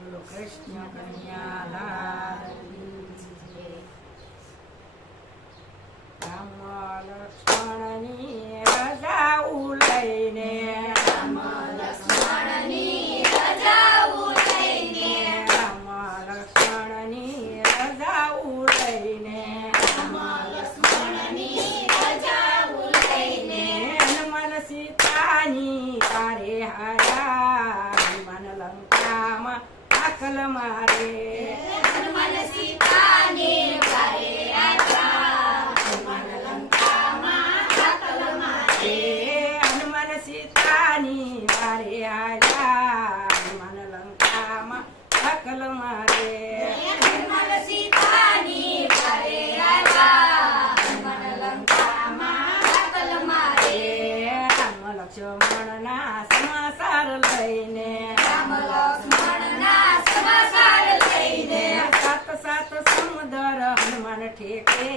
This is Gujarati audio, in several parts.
બોલો કૃષ્ણ કન્યા લાલ કી જય. રામ લક્ષ્મણની રજા લઈને રામ લક્ષ્મણની રજા લઈને રામ લક્ષ્મણની રજા લઈને રામ લક્ષ્મણની રજા લઈને હનુમાન સીતાની તારે હાયા હનુમાન લંકામાં આકલ મારે હનુમાન સીતાને વારે આવ્યા હનુમાન લંકામાં આકલ મારે હનુમાન સીતાની વારે આયા હનુમાન લંકામાં આકલ મારે હનુમાન સીતાની વારે આવ્યા હનુમાન લંકામાં આકલ મારે રામ લક્ષ્મણના સમાચાર લઈને રામ લક્ષ્મણના સમાચાર લઈને સાત સાત સમુદર હનુમાન ઠેકે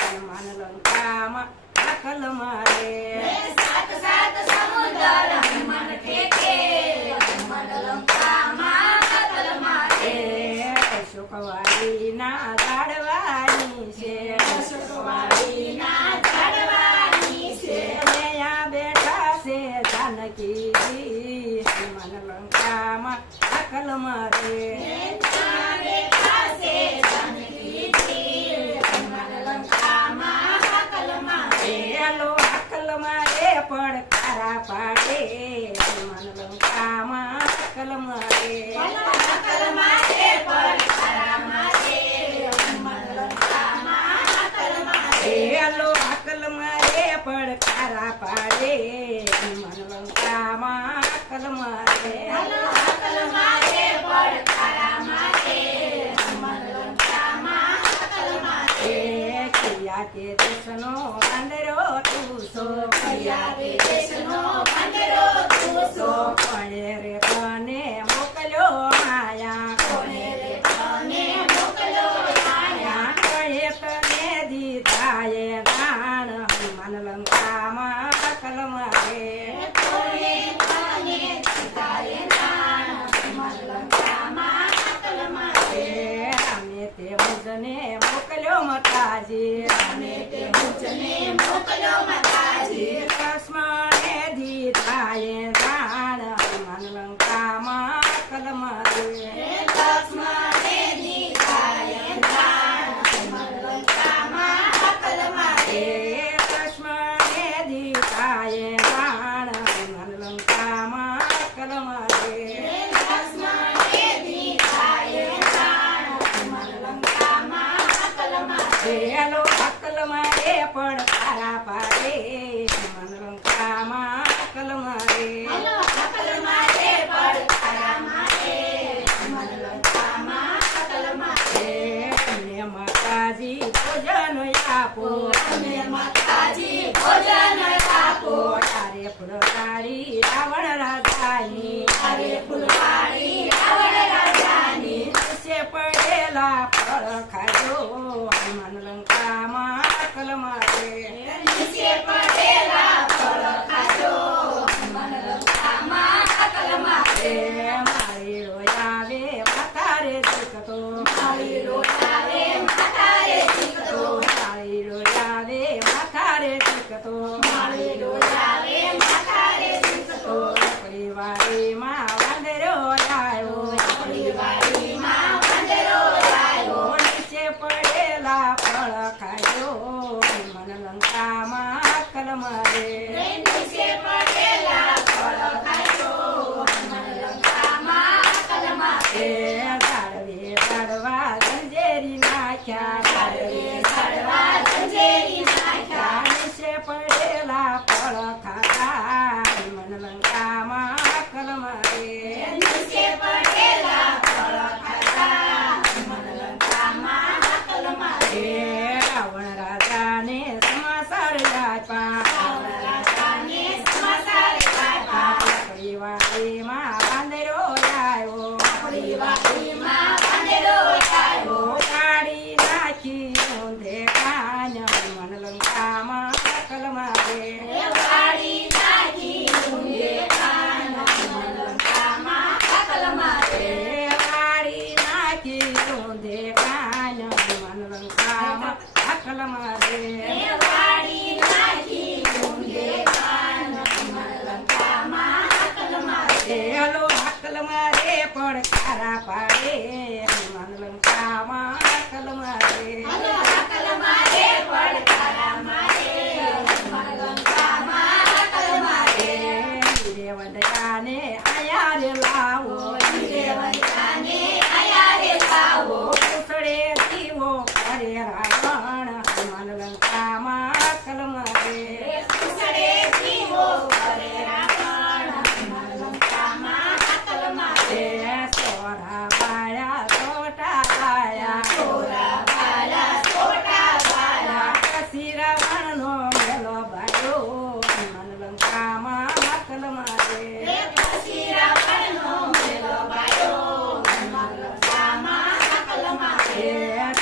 હનુમાન લંકામાં આકલ મારે સાત સાત સમુદ્ર હનુમાન ઠેકે હનુમાન લંકામાં આકલ મારે અશોકવાડીના ઝાડવાની છે અશોકવાડીના ઝાડવાની છે ત્યાં બેઠા છે જાનકીજી હનુમાન લંકામાં આકલ મારે ત્યાં બેઠા છે જાનકીજી હનુમાન લંકામાં આકલ મારે લો આકલ મારે પડકારા પાડે હનુમાન લંકામાં આકલ મારે આકલ મારે પડકારા મારે હનુમાન લંકામાં આકલ મારે લો આકલ મારે પડકારા પાડે હનુમાન લંકામાં આકલ મારે આકલ મારે પડકારા મારે હનુમાન લંકામાં આકલ મારે કિયા કે દેશનો વાંદરો તું સો કયા રે દેશનો વાંદરો તું સો કોણે રે તને મોકલ્યો માયા કોણે રે તને મોકલ્યો આયા કોણે તને દીધા એ દાણ હનુમાન લંકામાં આકલ મારે કોણે તને દીધા એ દાણ હનુમાન લંકામાં આકલ મારે અમે તે મુજને મોકલ્યો મતાજી અને તે મુજને મોકલ્યો માતાજી લક્ષ્મણે દીધા એ દાણ હનુમાન લંકામાં આકલ મારે લક્ષ્મણે દીધા એ દાણ હનુમાન લંકામાં આકલ મારે લક્ષ્મણે દીધા એ દાણ હનુમાન લંકામાં આકલ મારે લક્ષ્મણે દીધા એ દાણ હનુમાન લંકામાં આકલ મારે લો આકલ મારે પડકારા પાડે હનુમાન લંકામાં આકલ મારે હલો આકલ મારે પડકારા મારે હનુમાન લંકામાં આકલ મારે તમને માતાજી ભોજન આપો અને માતાજી ભોજન આપો તારે ફૂલકારી રાવણ રાજાની અરે ફૂલવાડી રાવણ રાજાની છે પડેલા ફળ ખાજો હનુમાન લંકામાં આકલ મારે નીચે પડેલા ફળ ખાજો હનુમાન લંકામાં આકલ મારે મારી રોયાવે માતારે દીકતો મારી રોયાવે માતારે દીકતો મારી રોયાવે માતારે દીકતો મારી રોયાવે માતારે દીકતો પરિવારીમાં વાંદરો આવ્યો પરિવારીમાં વાંદરો આવ્યો નીચે પડેલા ફળ ખાજો હનુમાન લંકામાં આકલ મારે નીચે પડેલા ફળ ખાજો હનુમાન લંકામાં આકલ મારે ઝાડવે ઝાડવા ઝંઝેરી નાખ્યા ઝાડવે ઝાડવા ઝંઝેરી નાખ્યા નીચે પડેલા ફળ ખાતા હનુમાન લંકામાં આકલ મારે નીચે પડેલા ફળ ખાતા હનુમાન લંકામાં આકલ મારે રાવણ રાજાને સમાચાર આપ્યા રાવણ રાજાને સમાચાર આપ્યા પરિવારીમાં વાંદરો આવ્યો પરિવારીમાં વાંદરો આવ્યો કાઢી નાખ્યા મારે પડકારા પાડે હનુમાન લંકામાં હાકલ મારે હલો હાકલ મારે પડકારા મારે હનુમાન લંકામાં હાકલ મારે હીરે વંદયાને આયા રે લાવો હીરે વંદયાને આયા રે લાવો પૂછડે દીવો કરે રાવણ હનુમાન લંકામાં હાકલ મારે પૂછડે દીવો કરે રાવણ હનુમાન લંકામાં હાકલ મારે સોરા બાળા સોટા બાળા સોરા બાલા સોટા બાલા કસી રાવણનો મેલો ભાયો હનુમાન લંકામાં હાકલ મારે પછી રાવણનો મેલો ગાયો હનુમાન લંકામાં હાકલ મારે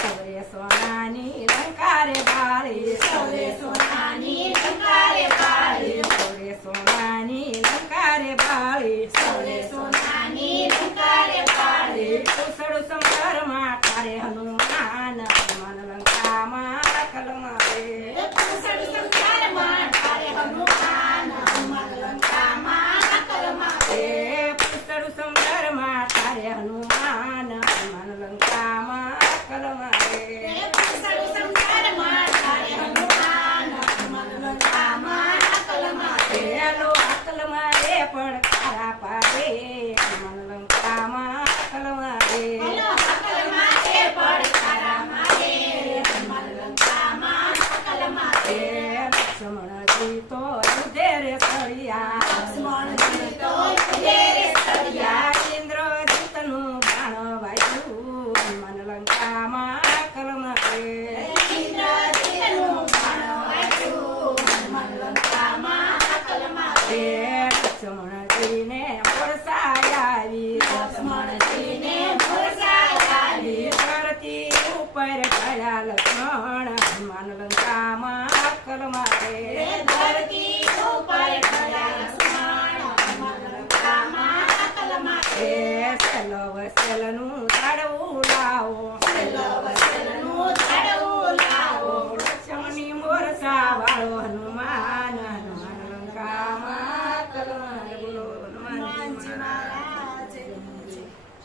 સૌરે સોનાની લંકારે બાળી સૌરે સોનાની લંકારે બાળી સૌરે સોનાની લંકારે બાળી સૌરે સોનાની લંકારે બાળી કુશળ સંસારમાં તારે હનુમાન હનુમાન લંકામાં હાકલ મારે કુશળ સંસારમાં તારે હનુમાન હનુમાન લંકામાં હાકલ મારે કુશળ સંસારમાં તારે હનુમાન હનુમાન લંકામાં હાકલ મારે કુશળ સંસારમાં તારે હનુમાન હનુમાન લંકામાં હાકલ મારે પેલો હાકલ મારે પડકારા પાડે હનુમાન લંકામાં હાકલ મારે હલો હાકલ મારે પડકારા મારે હનુમાન લંકામાં હાકલ મારે લક્ષ્મણજી તો ઉધેરે સળિયા લક્ષ્મણજી તો ઉધેરે સળિયા ઇન્દ્રજીતનું બાણ વાગ્યું હનુમાન લંકામાં હાકલ મારે ઇન્દ્રજીતનું બાણ વાગ્યું હનુમાન લંકામાં હાકલ મારે લક્ષ્મણજીને વરસાઈ આવી લક્ષ્મણજીને વરસાઈ આવી ધરતી ઉપર ગયા લક્ષ્મણ હનુમાન લંકામાં હાકલ મારે